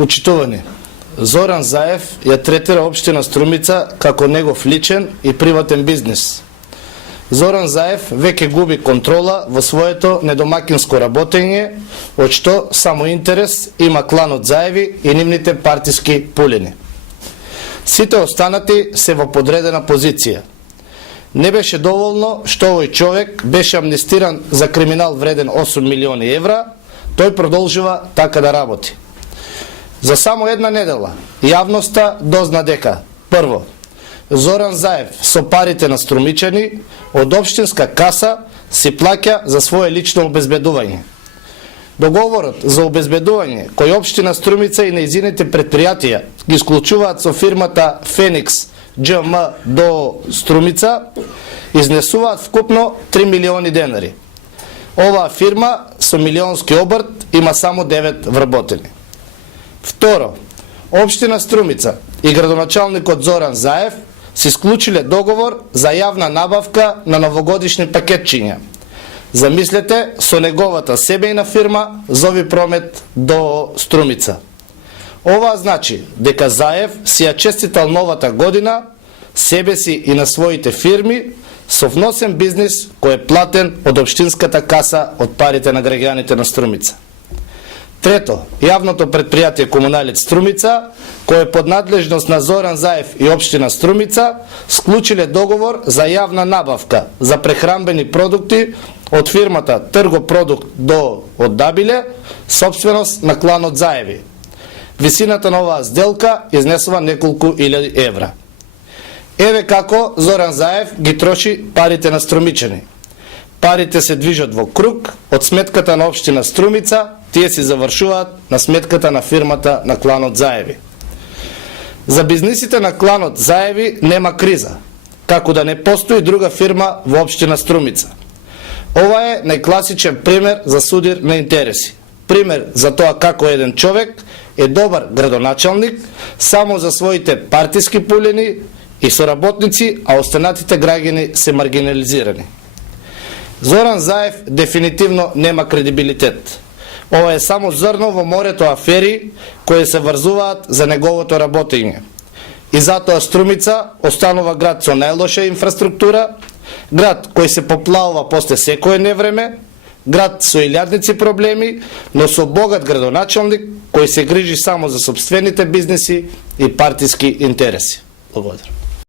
Почитувани, Зоран Заев ја третира општина Струмица како негов личен и приватен бизнес. Зоран Заев веќе губи контрола во своето недомакинско работење, од што само интерес има кланот Заеви и нивните партиски пулени. Сите останати се во подредена позиција. Не беше доволно што овој човек беше амнестиран за криминал вреден 8 милиони евра, тој продолжува така да работи. За само една недела јавноста дозна дека: прво, Зоран Заев со парите на струмичани од општинска каса си плаќа за свое лично обезбедување. Договорот за обезбедување кој општина Струмица и нејзините предпријатија ги склучуваат со фирмата Феникс ДЖМ до Струмица изнесуваат вкупно 3 милиони денари. Оваа фирма со милионски обрт има само 9 вработени. Второ, општина Струмица и градоначалникот Зоран Заев си склучиле договор за јавна набавка на новогодишни пакетчиња. Замислете, со неговата себејна фирма Зови Промет до Струмица. Ова значи дека Заев си ја честитал новата година себе си и на своите фирми со вносен бизнис кој е платен од општинската каса од парите на граѓаните на Струмица. Трето, јавното предпријатие Комуналец Струмица, кој е под надлежност на Зоран Заев и општина Струмица, склучиле договор за јавна набавка за прехранбени продукти од фирмата Тргопродукт до Оддабиле, собственост на кланот Заеви. Висината на оваа сделка изнесува неколку илјади евра. Еве како Зоран Заев ги троши парите на струмичани. Парите се движат во круг од сметката на општина Струмица, тие си завршуваат на сметката на фирмата на кланот Заеви. За бизнисите на кланот Заеви нема криза, како да не постои друга фирма во општина Струмица. Ова е најкласичен пример за судир на интереси. Пример за тоа како еден човек е добар градоначалник само за своите партиски пулени и соработници, а останатите граѓани се маргинализирани. Зоран Заев дефинитивно нема кредибилитет. Ова е само зрно во морето афери кои се врзуваат за неговото работење. И затоа Струмица останува град со најлоша инфраструктура, град кој се поплавува после секое невреме, град со илјадници проблеми, но со богат градоначалник кој се грижи само за сопствените бизнеси и партиски интереси. Благодарам.